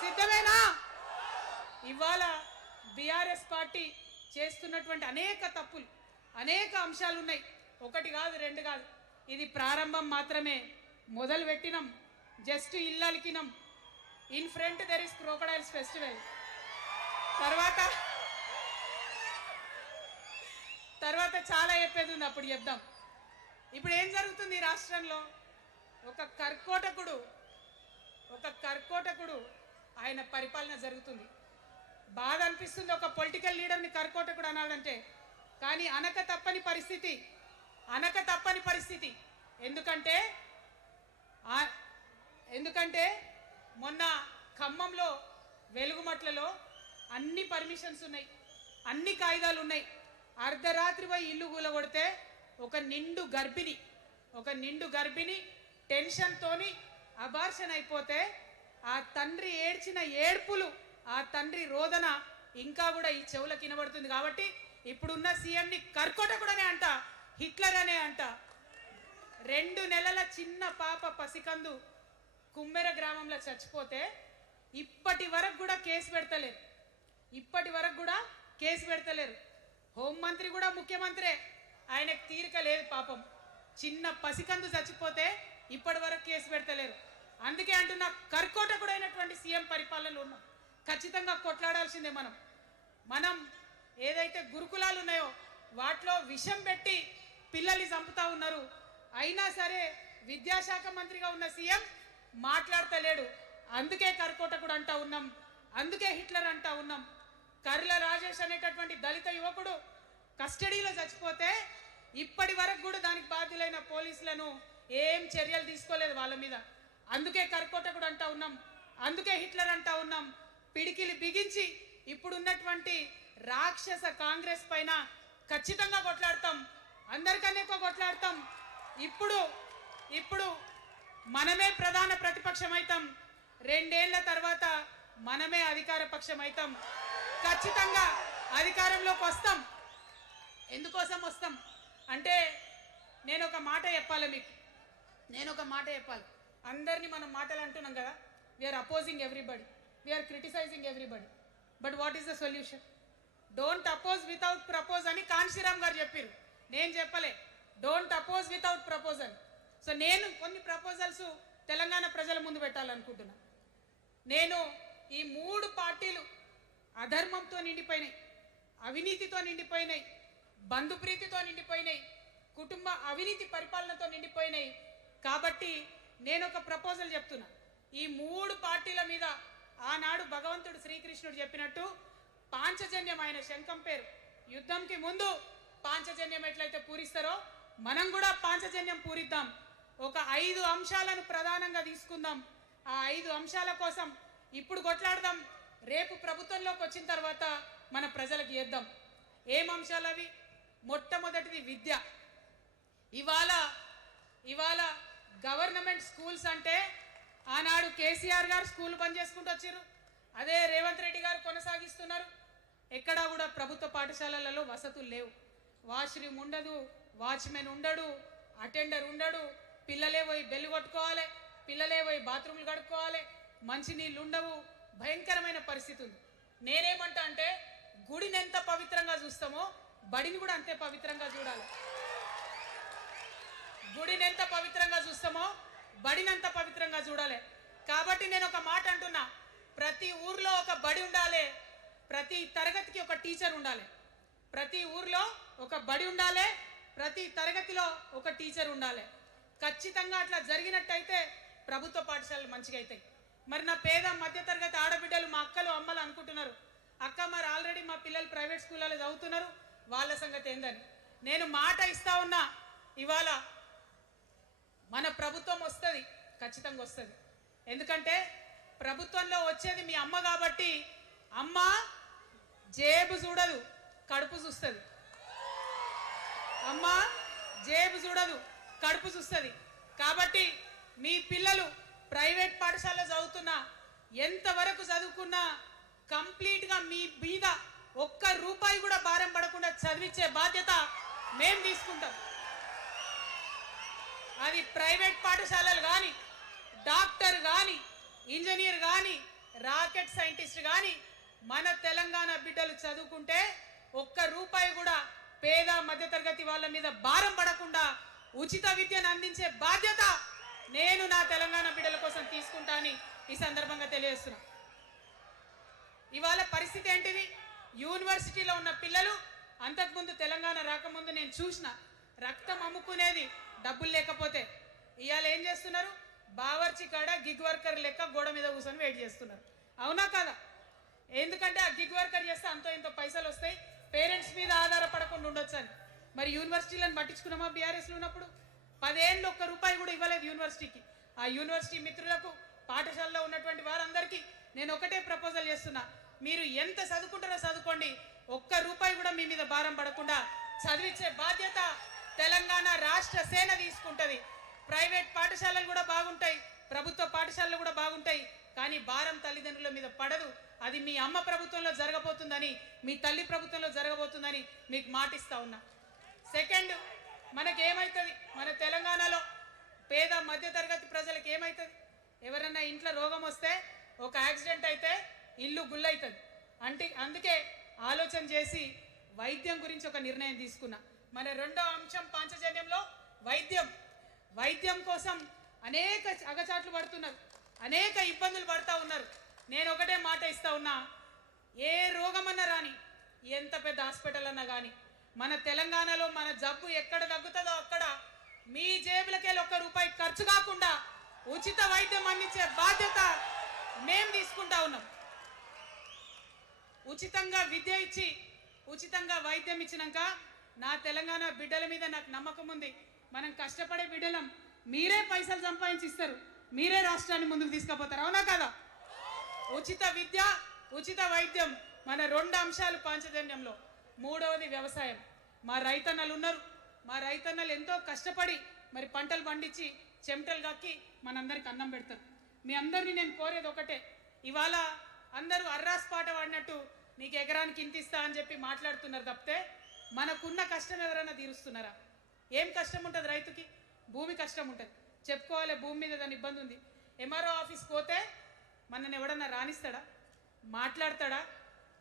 సిద్ధమేనా? ఇవాళ బీఆర్ఎస్ పార్టీ చేస్తున్నటువంటి అనేక తప్పులు, అనేక అంశాలు ఉన్నాయి. ఒకటి కాదు, రెండు కాదు. ఇది ప్రారంభం మాత్రమే. మొదలు పెట్టినాం, జస్ట్ ఇల్లలికినాం. In front there is crocodiles festival. తర్వాత చాలా చెప్పేది ఉంది, అప్పుడు చెప్దాం. ఇప్పుడు ఏం జరుగుతుంది ఈ రాష్ట్రంలో? ఒక కర్కోటకుడు ఆయన పరిపాలన జరుగుతుంది. బాధ అనిపిస్తుంది ఒక పొలిటికల్ లీడర్ని కర్కోటకుడు అనాలంటే. కానీ అనక తప్పని పరిస్థితి. ఎందుకంటే ఎందుకంటే మొన్న ఖమ్మంలో వెలుగుమట్లలో అన్ని పర్మిషన్స్ ఉన్నాయి, అన్ని కాయిదాలు ఉన్నాయి. అర్ధరాత్రి పోయి ఇల్లు కూలగొడితే ఒక నిండు గర్భిణి టెన్షన్తోని అబార్షన్ అయిపోతే ఆ తండ్రి ఏడ్చిన ఏడ్పులు, ఆ తండ్రి రోదన ఇంకా కూడా ఈ చెవులకు వినబడుతుంది. కాబట్టి ఇప్పుడున్న సీఎంని కర్కోటకుడనే అంట, హిట్లర్ అనే అంట. 2 నెలల చిన్న పాప పసికందు కుమ్మెర గ్రామంలో చచ్చిపోతే ఇప్పటి వరకు కూడా కేసు పెడతలేరు. హోంమంత్రి కూడా ముఖ్యమంత్రే, ఆయనకు తీరిక లేదు పాపం. చిన్న పసికందు చచ్చిపోతే ఇప్పటి వరకు కేసు పెడతలేరు. అందుకే అంటున్నా, కర్కోటకుడైనటువంటి సీఎం పరిపాలనలో ఉన్నాం, ఖచ్చితంగా కొట్లాడాల్సిందే. మనం ఏదైతే గురుకులాలు ఉన్నాయో వాటిలో విషం పెట్టి పిల్లల్ని చంపుతా ఉన్నారు. అయినా సరే విద్యాశాఖ మంత్రిగా ఉన్న సీఎం మాట్లాడతలేడు. అందుకే కర్కోటకుడు అంటా ఉన్నాం, అందుకే హిట్లర్ అంటా ఉన్నాం. కర్ల రాజేష్ అనేటటువంటి దళిత యువకుడు కస్టడీలో చచ్చిపోతే ఇప్పటి వరకు కూడా దానికి బాధ్యులైన పోలీసులను ఏం చర్యలు తీసుకోలేదు వాళ్ళ మీద. అందుకే కర్కోటకుడు అంటా ఉన్నాం, అందుకే హిట్లర్ అంటా ఉన్నాం. పిడికిలి బిగించి ఇప్పుడున్నటువంటి రాక్షస కాంగ్రెస్ పైన ఖచ్చితంగా కొట్లాడతాం, అందరికన్నా ఎక్కువ కొట్లాడతాం. ఇప్పుడు మనమే ప్రధాన ప్రతిపక్షం అవుతాం, 2 ఏళ్ల తర్వాత మనమే అధికార పక్షం అవుతాం. ఖచ్చితంగా అధికారంలోకి వస్తాం. ఎందుకోసం వస్తాం అంటే నేను ఒక మాట చెప్పాలి. అందరినీ మనం మాటలు అంటున్నాం కదా, we are opposing everybody, we are criticising everybody. But what is the solution? Don't oppose without propose అని కాన్షీరామ్ గారు చెప్పారు, నేను చెప్పలే. Don't oppose without proposal. So నేను కొన్ని ప్రపోజల్స్ తెలంగాణ ప్రజల ముందు పెట్టాలనుకుంటున్నా. నేను ఈ 3 పార్టీలు అధర్మంతో నిండిపోయినాయి, అవినీతితో నిండిపోయినాయి, బంధుప్రీతితో నిండిపోయినాయి, కుటుంబ అవినీతి పరిపాలనతో నిండిపోయినాయి. కాబట్టి నేను ఒక ప్రపోజల్ చెప్తున్నా. ఈ 3 పార్టీల మీద ఆనాడు భగవంతుడు శ్రీకృష్ణుడు చెప్పినట్టు పాంచజన్యం, ఆయన శంఖం పేరు, యుద్ధంకి ముందు పాంచజన్యం ఎట్లయితే పూరిస్తారో మనం కూడా పాంచజన్యం పూరిద్దాం. ఒక 5 అంశాలను ప్రధానంగా తీసుకుందాం. ఆ 5 అంశాల కోసం ఇప్పుడు కొట్లాడదాం. రేపు ప్రభుత్వంలోకి వచ్చిన తర్వాత మన ప్రజలకు ఇద్దాం. ఏం అంశాలు అవి? మొట్టమొదటిది విద్య. ఇవాళ గవర్నమెంట్ స్కూల్స్ అంటే ఆనాడు కేసీఆర్ గారు స్కూల్ బంద్ చేసుకుంటూ వచ్చారు, అదే రేవంత్ రెడ్డి గారు కొనసాగిస్తున్నారు. ఎక్కడా కూడా ప్రభుత్వ పాఠశాలలలో వసతులు లేవు. వాష్రూమ్ ఉండదు, వాచ్మెన్ ఉండడు, అటెండర్ ఉండడు, పిల్లలే పోయి బెల్లు కొట్టుకోవాలి, పిల్లలే పోయి బాత్రూమ్లు కడుక్కోవాలి, మంచినీళ్ళు ఉండవు, భయంకరమైన పరిస్థితి ఉంది. నేనేమంటా అంటే గుడిని ఎంత పవిత్రంగా చూస్తామో బడిని కూడా అంతే పవిత్రంగా చూడాలి. గుడిని ఎంత పవిత్రంగా చూస్తామో బడిని అంత పవిత్రంగా చూడాలి. కాబట్టి నేను ఒక మాట అంటున్నా, ప్రతి ఊర్లో ఒక బడి ఉండాలి, ప్రతి తరగతికి ఒక టీచర్ ఉండాలి. ప్రతి ఊర్లో ఒక బడి ఉండాలి, ప్రతి తరగతిలో ఒక టీచర్ ఉండాలి. ఖచ్చితంగా అట్లా జరిగినట్టయితే ప్రభుత్వ పాఠశాలలు మంచిగా అవుతాయి. మరి నా పేద మధ్యతరగతి ఆడబిడ్డలు, మా అక్కలు అమ్మలు అనుకుంటున్నారు, అక్క మరి ఆల్రెడీ మా పిల్లలు ప్రైవేట్ స్కూళ్ళలో చదువుతున్నారు, వాళ్ళ సంగతి ఏందని. నేను మాట ఇస్తా ఉన్నా, ఇవాళ మన ప్రభుత్వం వస్తుంది, ఖచ్చితంగా వస్తుంది. ఎందుకంటే ప్రభుత్వంలో వచ్చేది మీ అమ్మ కాబట్టి అమ్మ జేబు చూడదు, కడుపు చూస్తుంది. అమ్మ జేబు చూడదు, కడుపు చూస్తుంది. కాబట్టి మీ పిల్లలు ప్రైవేట్ పాఠశాలలో చదువుతున్నా, ఎంతవరకు చదువుకున్నా కంప్లీట్గా మీ మీద ఒక్క రూపాయి కూడా భారం పడకుండా చదివించే బాధ్యత మేము తీసుకుంటాం. అది ప్రైవేట్ పాఠశాలలు కానీ, డాక్టర్ కానీ, ఇంజనీర్ కానీ, రాకెట్ సైంటిస్ట్ కానీ మన తెలంగాణ బిడ్డలు చదువుకుంటే ఒక్క రూపాయి కూడా పేద మధ్యతరగతి వాళ్ళ మీద భారం పడకుండా ఉచిత విద్యను అందించే బాధ్యత నేను నా తెలంగాణ బిడ్డల కోసం తీసుకుంటా అని ఈ సందర్భంగా తెలియజేస్తున్నా. ఇవాళ పరిస్థితి ఏంటిది? యూనివర్సిటీలో ఉన్న పిల్లలు అంతకుముందు తెలంగాణ రాకముందు నేను చూసిన రక్తం అమ్ముకునేది డబ్బులు లేకపోతే. ఇవాళ ఏం చేస్తున్నారు? బావర్చి కాడ గిగ్ వర్కర్ లెక్క గోడ మీద కూర్చొని వెయిట్ చేస్తున్నారు. అవునా కదా? ఎందుకంటే ఆ గిగ్ వర్కర్ చేస్తే అంతో ఎంతో పైసలు వస్తాయి, పేరెంట్స్ మీద ఆధారపడకుండా ఉండొచ్చు అని. మరి యూనివర్సిటీలను పట్టించుకున్నామా బీఆర్ఎస్లో ఉన్నప్పుడు? 10 ఏళ్ళు ఒక్క రూపాయి కూడా ఇవ్వలేదు యూనివర్సిటీకి. ఆ యూనివర్సిటీ మిత్రులకు, పాఠశాలలో ఉన్నటువంటి వారందరికీ నేను ఒకటే ప్రపోజల్ చేస్తున్నా, మీరు ఎంత చదువుకుంటారో చదువుకోండి, ఒక్క రూపాయి కూడా మీ మీద భారం పడకుండా చదివించే బాధ్యత తెలంగాణ రాష్ట్ర సేన తీసుకుంటుంది. ప్రైవేట్ పాఠశాలలు కూడా బాగుంటాయి, ప్రభుత్వ పాఠశాలలు కూడా బాగుంటాయి, కానీ భారం తల్లిదండ్రుల మీద పడదు. అది మీ అమ్మ ప్రభుత్వంలో జరగబోతుందని, మీ తల్లి ప్రభుత్వంలో జరగబోతుందని మీకు మాటిస్తా ఉన్నా. సెకండ్, మనకేమవుతుంది, మన తెలంగాణలో పేద మధ్యతరగతి ప్రజలకు ఏమవుతుంది? ఎవరన్నా ఇంట్లో రోగం వస్తే, ఒక యాక్సిడెంట్ అయితే ఇల్లు గుల్లవుతుంది. అందుకే ఆలోచన చేసి వైద్యం గురించి ఒక నిర్ణయం తీసుకున్నా. మన రెండో అంశం పాంచజన్యంలో వైద్యం కోసం అనేక అగచాట్లు పడుతున్నారు, అనేక ఇబ్బందులు పడుతూ ఉన్నారు. నేను ఒకటే మాట ఇస్తా ఉన్నా, ఏ రోగమన్నా రాని, ఎంత పెద్ద హాస్పిటల్ అన్నా కానీ, మన తెలంగాణలో మన జబ్బు ఎక్కడ తగ్గుతుందో అక్కడ మీ జేబులకెళ్ళి ఒక్క రూపాయి ఖర్చు కాకుండా ఉచిత వైద్యం అందించే బాధ్యత మేము తీసుకుంటా ఉన్నాం. ఉచితంగా విద్య ఇచ్చి, ఉచితంగా వైద్యం ఇచ్చినాక నా తెలంగాణ బిడ్డల మీద నాకు నమ్మకం ఉంది. మనం కష్టపడే బిడ్డలం, మీరే పైసలు సంపాదించి ఇస్తారు, మీరే రాష్ట్రాన్ని ముందుకు తీసుకుపోతారు, అవునా కదా? ఉచిత విద్య, ఉచిత వైద్యం మన రెండు అంశాలు పాంచజన్యంలో. మూడవది వ్యవసాయం. మా రైతన్నలు ఉన్నారు, మా రైతన్నలు ఎంతో కష్టపడి మరి పంటలు పండించి చెమటలు కక్కి మనందరికి అన్నం పెడతారు. మీ అందరినీ నేను కోరేది ఒకటే, ఇవాళ అందరూ అర్రాస్ పాట పాడినట్టు నీకు ఎకరానికి ఇంత ఇస్తా అని చెప్పి మాట్లాడుతున్నారు తప్పితే మనకున్న కష్టం ఎవరైనా తీరుస్తున్నారా? ఏం కష్టం ఉంటుంది రైతుకి? భూమి కష్టం ఉంటుంది, చెప్పుకోవాలి, భూమి మీద దాని ఇబ్బంది ఉంది. ఎంఆర్ఓ ఆఫీస్ పోతే మనని ఎవడన్నా రాణిస్తాడా? మాట్లాడతాడా?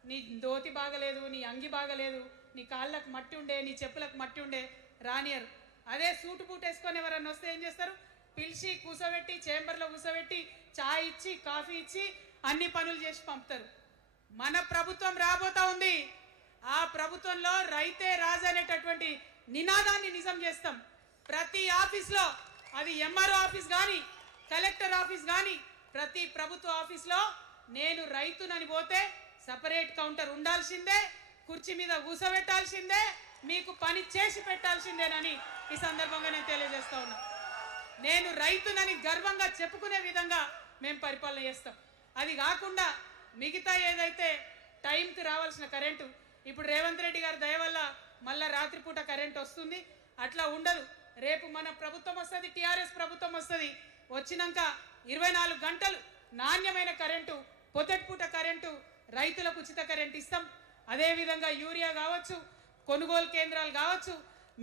నీ దోతి బాగలేదు, నీ అంగి బాగలేదు, నీ కాళ్ళకు మట్టి ఉండే, నీ చెప్పులకు మట్టి ఉండే, రానియరు. అదే సూటు బూట్ వేసుకొని ఎవరన్నా వస్తే ఏం చేస్తారు? పిలిచి కూసోబెట్టి, చేంబర్లో కూసోబెట్టి, చాయ్ ఇచ్చి, కాఫీ ఇచ్చి అన్ని పనులు చేసి పంపుతారు. మన ప్రభుత్వం రాబోతా ఉంది. ఆ ప్రభుత్వంలో రైతే రాజు అనేటటువంటి నినాదాన్ని నిజం చేస్తాం. ప్రతి ఆఫీస్లో, అది ఎంఆర్ఓ ఆఫీస్ కానీ, కలెక్టర్ ఆఫీస్ కానీ, ప్రతి ప్రభుత్వ ఆఫీస్లో నేను రైతునని పోతే సపరేట్ కౌంటర్ ఉండాల్సిందే, కుర్చీ మీద కూసోబెట్టాల్సిందే, మీకు పని చేసి పెట్టాల్సిందేనని ఈ సందర్భంగా నేను తెలియజేస్తా ఉన్నా. నేను రైతునని గర్వంగా చెప్పుకునే విధంగా మేము పరిపాలన చేస్తాం. అది కాకుండా మిగతా ఏదైతే టైంకి రావాల్సిన కరెంటు, ఇప్పుడు రేవంత్ రెడ్డి గారి దయ వల్ల మళ్ళా రాత్రిపూట కరెంట్ వస్తుంది, అట్లా ఉండదు. రేపు మన ప్రభుత్వం వస్తుంది, టీఆర్ఎస్ ప్రభుత్వం వస్తుంది. వచ్చినాక 24 గంటలు నాణ్యమైన కరెంటు, పొద్దుటిపూట కరెంటు, రైతులకు ఉచిత కరెంట్ ఇస్తాం. అదేవిధంగా యూరియా కావచ్చు, కొనుగోలు కేంద్రాలు కావచ్చు,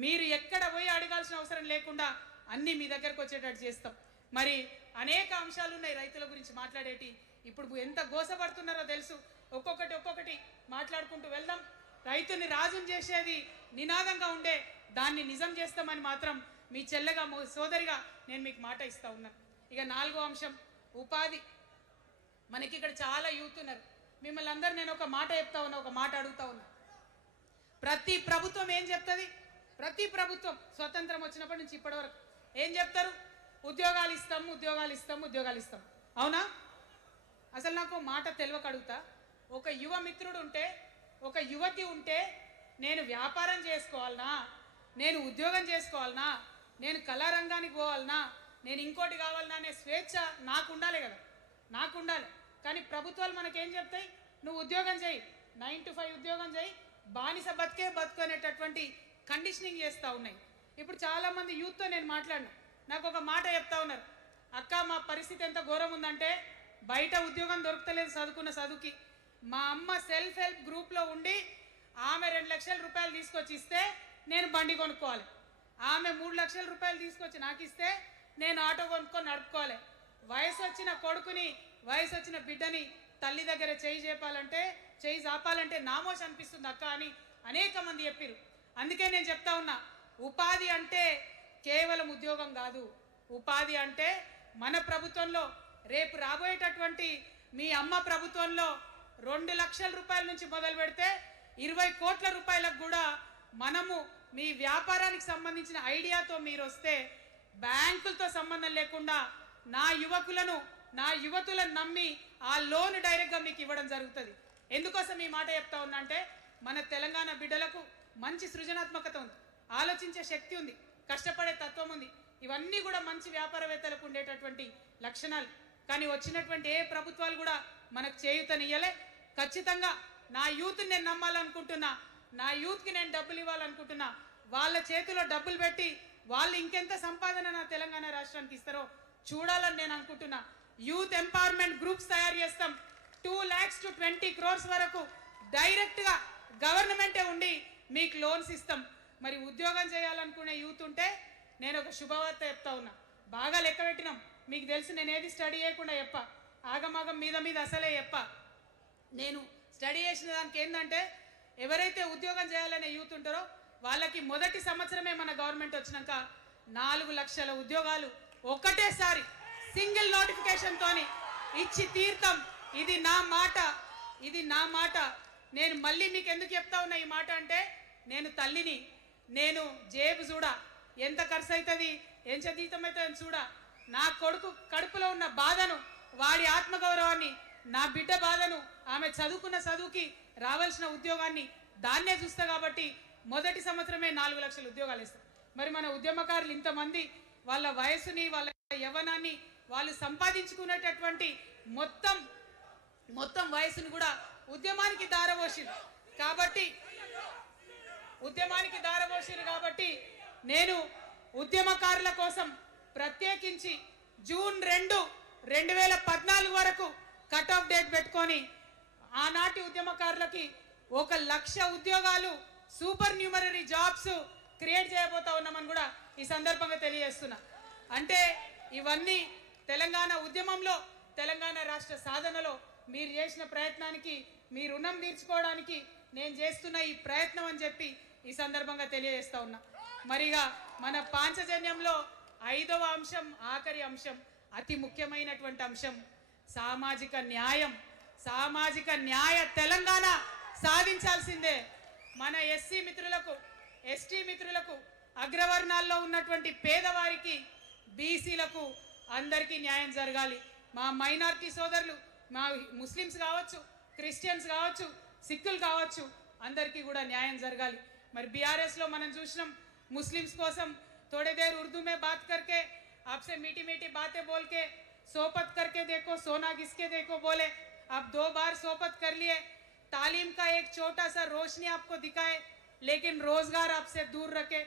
మీరు ఎక్కడ పోయి అడగాల్సిన అవసరం లేకుండా అన్నీ మీ దగ్గరకు వచ్చేటట్టు చేస్తాం. మరి అనేక అంశాలు ఉన్నాయి రైతుల గురించి మాట్లాడేటి. ఇప్పుడు ఎంత గోసపడుతున్నారో తెలుసు. ఒక్కొక్కటి మాట్లాడుకుంటూ వెళ్దాం. రైతుని రాజుని చేసేది నినాదంగా ఉండే దాన్ని నిజం చేస్తామని మాత్రం మీ చెల్లెగా, సోదరిగా నేను మీకు మాట ఇస్తా ఉన్నాను. ఇక 4వ అంశం ఉపాధి. మనకి ఇక్కడ చాలా యూత్ ఉన్నారు. మిమ్మల్ని అందరూ నేను ఒక మాట చెప్తా ఉన్నా, ఒక మాట అడుగుతా ఉన్నా. ప్రతి ప్రభుత్వం ఏం చెప్తుంది? ప్రతి ప్రభుత్వం స్వతంత్రం వచ్చినప్పటి నుంచి ఇప్పటి వరకు ఏం చెప్తారు? ఉద్యోగాలు ఇస్తాం, ఉద్యోగాలు ఇస్తాం, ఉద్యోగాలు ఇస్తాం, అవునా? అసలు నాకు మాట తెలియక అడుగుతా. ఒక యువ మిత్రుడు ఉంటే, ఒక యువతి ఉంటే, నేను వ్యాపారం చేసుకోవాలనా, నేను ఉద్యోగం చేసుకోవాలనా, నేను కళారంగానికి పోవాలనా, నేను ఇంకోటి కావాలనా అనే స్వేచ్ఛ నాకు ఉండాలి కదా, నాకు ఉండాలి. కానీ ప్రభుత్వాలు మనకేం చెప్తాయి? నువ్వు ఉద్యోగం చేయి, 9 to 5 ఉద్యోగం చేయి, బానిస బతుకు అనేటటువంటి కండిషనింగ్ చేస్తూ ఉన్నాయి. ఇప్పుడు చాలామంది యూత్తో నేను మాట్లాడినా, నాకు ఒక మాట చెప్తా ఉన్నారు, అక్క మా పరిస్థితి ఎంత ఘోరం ఉందంటే బయట ఉద్యోగం దొరుకుతలేదు చదువుకున్న చదువుకి. మా అమ్మ సెల్ఫ్ హెల్ప్ గ్రూప్లో ఉండి ఆమె 2 లక్షల రూపాయలు తీసుకొచ్చి ఇస్తే నేను బండి కొనుక్కోవాలి, ఆమె 3 లక్షల రూపాయలు తీసుకొచ్చి నాకు ఇస్తే నేను ఆటో కొనుక్కొని నడుపుకోవాలి. వయసు వచ్చిన కొడుకుని, వయసు వచ్చిన బిడ్డని తల్లి దగ్గర చేయి జాపాలంటే నామోష్ అనిపిస్తుంది అక్క అని అనేక మంది చెప్పారు. అందుకే నేను చెప్తా ఉన్నా, ఉపాధి అంటే కేవలం ఉద్యోగం కాదు. ఉపాధి అంటే మన ప్రభుత్వంలో, రేపు రాబోయేటటువంటి మీ అమ్మ ప్రభుత్వంలో 2 లక్షల రూపాయల నుంచి మొదలు పెడితే 20 కోట్ల రూపాయలకు కూడా మనము మీ వ్యాపారానికి సంబంధించిన ఐడియాతో మీరు వస్తే బ్యాంకులతో సంబంధం లేకుండా నా యువతులను నమ్మి ఆ లోన్ డైరెక్ట్గా మీకు ఇవ్వడం జరుగుతుంది. ఎందుకోసం ఈ మాట చెప్తా ఉన్నా అంటే, మన తెలంగాణ బిడ్డలకు మంచి సృజనాత్మకత ఉంది, ఆలోచించే శక్తి ఉంది, కష్టపడే తత్వం ఉంది. ఇవన్నీ కూడా మంచి వ్యాపారవేత్తలకు ఉండేటటువంటి లక్షణాలు. కానీ వచ్చినటువంటి ఏ ప్రభుత్వాలు కూడా మనకు చేయూతనియ్యలే. ఖచ్చితంగా నా యూత్ని నేను నమ్మాలనుకుంటున్నా, నా యూత్కి నేను డబ్బులు ఇవ్వాలనుకుంటున్నా. వాళ్ళ చేతిలో డబ్బులు పెట్టి వాళ్ళు ఇంకెంత సంపాదన నా తెలంగాణ రాష్ట్రానికి ఇస్తారో చూడాలని నేను అనుకుంటున్నా. యూత్ ఎంపవర్మెంట్ గ్రూప్స్ తయారు చేస్తాం. 2 lakhs to 20 crores వరకు డైరెక్ట్గా గవర్నమెంటే ఉండి మీకు లోన్స్ ఇస్తాం. మరి ఉద్యోగం చేయాలనుకునే యూత్ ఉంటే నేను ఒక శుభవార్త చెప్తా ఉన్నా. బాగా లెక్క పెట్టినాం. మీకు తెలుసు నేను ఏది స్టడీ చేయకుండా చెప్ప, ఆగమాగం మీద మీద అసలే చెప్ప. నేను స్టడీ చేసిన దానికి ఏంటంటే ఎవరైతే ఉద్యోగం చేయాలనే యూత్ ఉంటారో వాళ్ళకి మొదటి సంవత్సరమే మన గవర్నమెంట్ వచ్చినాక 4 లక్షల ఉద్యోగాలు ఒకటేసారి సింగిల్ నోటిఫికేషన్ తోని ఇచ్చి తీర్థం. ఇది నా మాట, ఇది నా మాట. నేను మళ్ళీ మీకు ఎందుకు చెప్తా ఉన్నా ఈ మాట అంటే, నేను తల్లిని, నేను జేబు చూడ ఎంత ఖర్చు అవుతుంది, ఎంత జీతం అవుతుంది చూడ. నా కొడుకు కడుపులో ఉన్న బాధను, వాడి ఆత్మగౌరవాన్ని, నా బిడ్డ బాధను, ఆమె చదువుకున్న చదువుకి రావాల్సిన ఉద్యోగాన్ని దాన్నే చూస్తా. కాబట్టి మొదటి సంవత్సరమే 4 లక్షల ఉద్యోగాలు ఇస్తాం. మరి మన ఉద్యమకారులు ఇంతమంది వాళ్ళ వయసుని, వాళ్ళ యవ్వనాన్ని, వాళ్ళు సంపాదించుకునేటటువంటి మొత్తం వయసును కూడా ఉద్యమానికి దారపోసిరు. కాబట్టి నేను ఉద్యమకారుల కోసం ప్రత్యేకించి జూన్ 2, 2014 వరకు కట్ ఆఫ్ డేట్ పెట్టుకొని ఆనాటి ఉద్యమకారులకి 1 లక్ష ఉద్యోగాలు, సూపర్ న్యూమరరీ జాబ్స్ క్రియేట్ చేయబోతా ఉన్నామని కూడా ఈ సందర్భంగా తెలియజేస్తున్నా. అంటే ఇవన్నీ తెలంగాణ ఉద్యమంలో, తెలంగాణ రాష్ట్ర సాధనలో మీరు చేసిన ప్రయత్నానికి, మీ రుణం తీర్చుకోవడానికి నేను చేస్తున్న ఈ ప్రయత్నం అని చెప్పి ఈ సందర్భంగా తెలియజేస్తా ఉన్నా. మరిగా మన పాంచజన్యంలో 5వ అంశం, ఆఖరి అంశం, అతి ముఖ్యమైనటువంటి అంశం సామాజిక న్యాయం. సామాజిక న్యాయ తెలంగాణ సాధించాల్సిందే. మన ఎస్సీ మిత్రులకు, ఎస్టీ మిత్రులకు, అగ్రవర్ణాల్లో ఉన్నటువంటి పేదవారికి, బీసీలకు అందరికీ న్యాయం జరగాలి. మా మైనారిటీ సోదరులు, మా ముస్లిమ్స్ కావచ్చు, క్రిస్టియన్స్ కావచ్చు, సిక్కులు కావచ్చు, అందరికీ కూడా న్యాయం జరగాలి. మరి బీఆర్ఎస్లో మనం చూసినాం, मुस्लिम्स कोसम थोड़े देर उर्दू में बात करके आपसे मीठी मीठी बातें बोल के सोपत करके देखो, सोना घिसके देखो बोले। आप 2 बार सोपत कर लिए, तालीम का एक छोटा सा रोशनी आपको दिखाए, लेकिन रोजगार आपसे दूर रखे।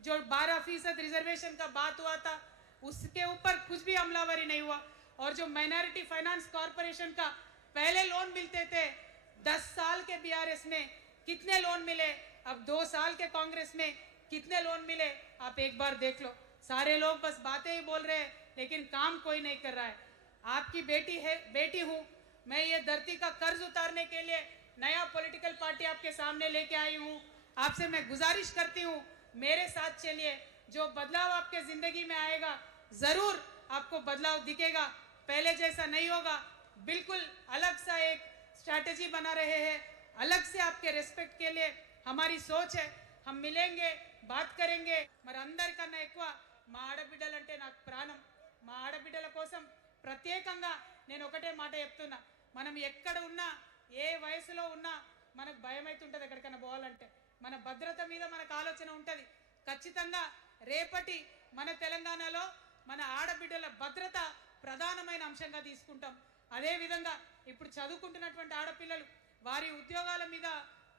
जो 12% रिजर्वेशन का बात हुआ था उसके ऊपर कुछ भी अमलावरी नहीं हुआ। और जो माइनॉरिटी फाइनेंस कॉर्पोरेशन का पहले लोन मिलते थे 10 साल के बीआरएस में कितने लोन मिले, अब 2 साल के कांग्रेस में कितने लोन मिले, आप एक बार देख लो। सारे लोग बस बातें ही बोल रहे हैं लेकिन काम कोई नहीं कर रहा है। आपकी बेटी हूँ मैं, ये धरती का कर्ज उतारने के लिए नया पॉलिटिकल पार्टी आपके सामने लेके आई हूँ। आपसे मैं गुजारिश करती हूँ मेरे साथ चलिए, जो बदलाव आपके जिंदगी में आएगा जरूर आपको बदलाव दिखेगा, पहले जैसा नहीं होगा। बिल्कुल अलग सा एक स्ट्रैटेजी बना रहे हैं, अलग से आपके रेस्पेक्ट के लिए हमारी सोच है। हम मिलेंगे, बात करेंगे। మరి అందరికన్నా ఎక్కువ మా ఆడబిడ్డలంటే నాకు ప్రాణం. మా ఆడబిడ్డల కోసం ప్రత్యేకంగా నేను ఒకటే మాట చెప్తున్నా, మనం ఎక్కడ ఉన్నా, ఏ వయసులో ఉన్నా మనకు భయం అవుతుంటుంది ఎక్కడికైనా పోవాలంటే. మన భద్రత మీద మనకు ఆలోచన ఉంటుంది. ఖచ్చితంగా రేపటి మన తెలంగాణలో మన ఆడబిడ్డల భద్రత ప్రధానమైన అంశంగా తీసుకుంటాం. అదేవిధంగా ఇప్పుడు చదువుకుంటున్నటువంటి ఆడపిల్లలు వారి ఉద్యోగాల మీద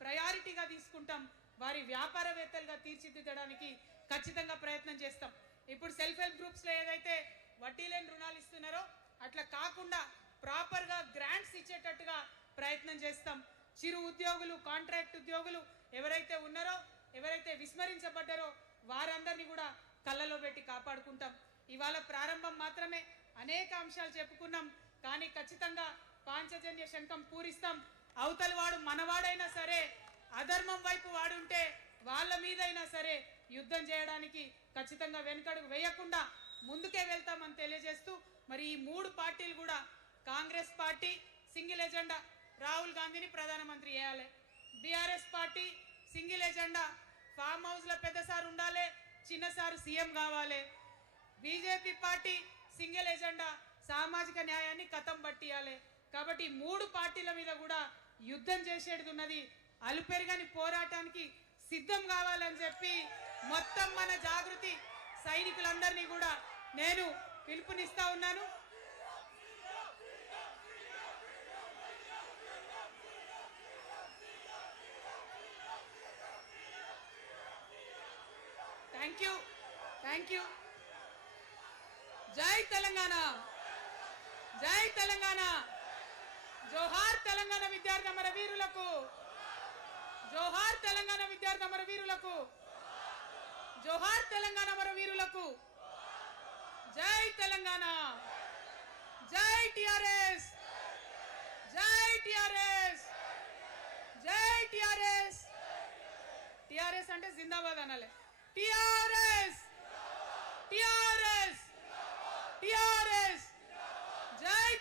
ప్రయారిటీగా తీసుకుంటాం, వారి వ్యాపారవేత్తలుగా తీర్చిదిద్దడానికి ఖచ్చితంగా ప్రయత్నం చేస్తాం. ఇప్పుడు సెల్ఫ్ హెల్ప్ గ్రూప్స్లో ఏదైతే వడ్డీ లేని రుణాలు ఇస్తున్నారో అట్లా కాకుండా ప్రాపర్గా గ్రాంట్స్ ఇచ్చేటట్టుగా ప్రయత్నం చేస్తాం. చిరు ఉద్యోగులు, కాంట్రాక్ట్ ఉద్యోగులు ఎవరైతే ఉన్నారో, ఎవరైతే విస్మరించబడ్డారో వారందరినీ కూడా కళ్ళలో పెట్టి కాపాడుకుంటాం. ఇవాళ ప్రారంభం మాత్రమే, అనేక అంశాలు చెప్పుకున్నాం, కానీ ఖచ్చితంగా పాంచజన్య శంఖం పూరిస్తాం. అవతలి వాడు మనవాడైనా సరే, అధర్మం వైపు వాడుంటే వాళ్ళ మీదైనా సరే యుద్ధం చేయడానికి ఖచ్చితంగా వెనుకడుగు వేయకుండా ముందుకే వెళ్తామని తెలియజేస్తూ, మరి ఈ 3 పార్టీలు కూడా, Congress party single agenda Rahul గాంధీని ప్రధానమంత్రి చేయాలి, BRS party single agenda farm హౌస్లో పెద్దసారి ఉండాలి, చిన్నసారి సీఎం కావాలి, బీజేపీ పార్టీ సింగిల్ ఎజెండా సామాజిక న్యాయాన్ని కథం పట్టియాలి. కాబట్టి 3 పార్టీల మీద కూడా యుద్ధం చేసేది ఉన్నది. అలుపెరగని పోరాటానికి సిద్ధం కావాలని చెప్పి మొత్తం మన జాగృతి సైనికులందరినీ కూడా నేను పిలుపునిస్తా ఉన్నాను. Thank you. జై తెలంగాణ, జై తెలంగాణ. జోహార్ తెలంగాణ విద్యార్థి అమర వీరులకు, జోహార్ తెలంగాణ విద్యార్థి అమర వీరులకు, జోహార్ తెలంగాణ అమర వీరులకు. జై తెలంగాణ, జై టిఆర్ఎస్, జై టిఆర్ఎస్, జై టిఆర్ఎస్. టిఆర్ఎస్ అంటే జిందాబాద్ అనాలి. TRS, TRS, TRS.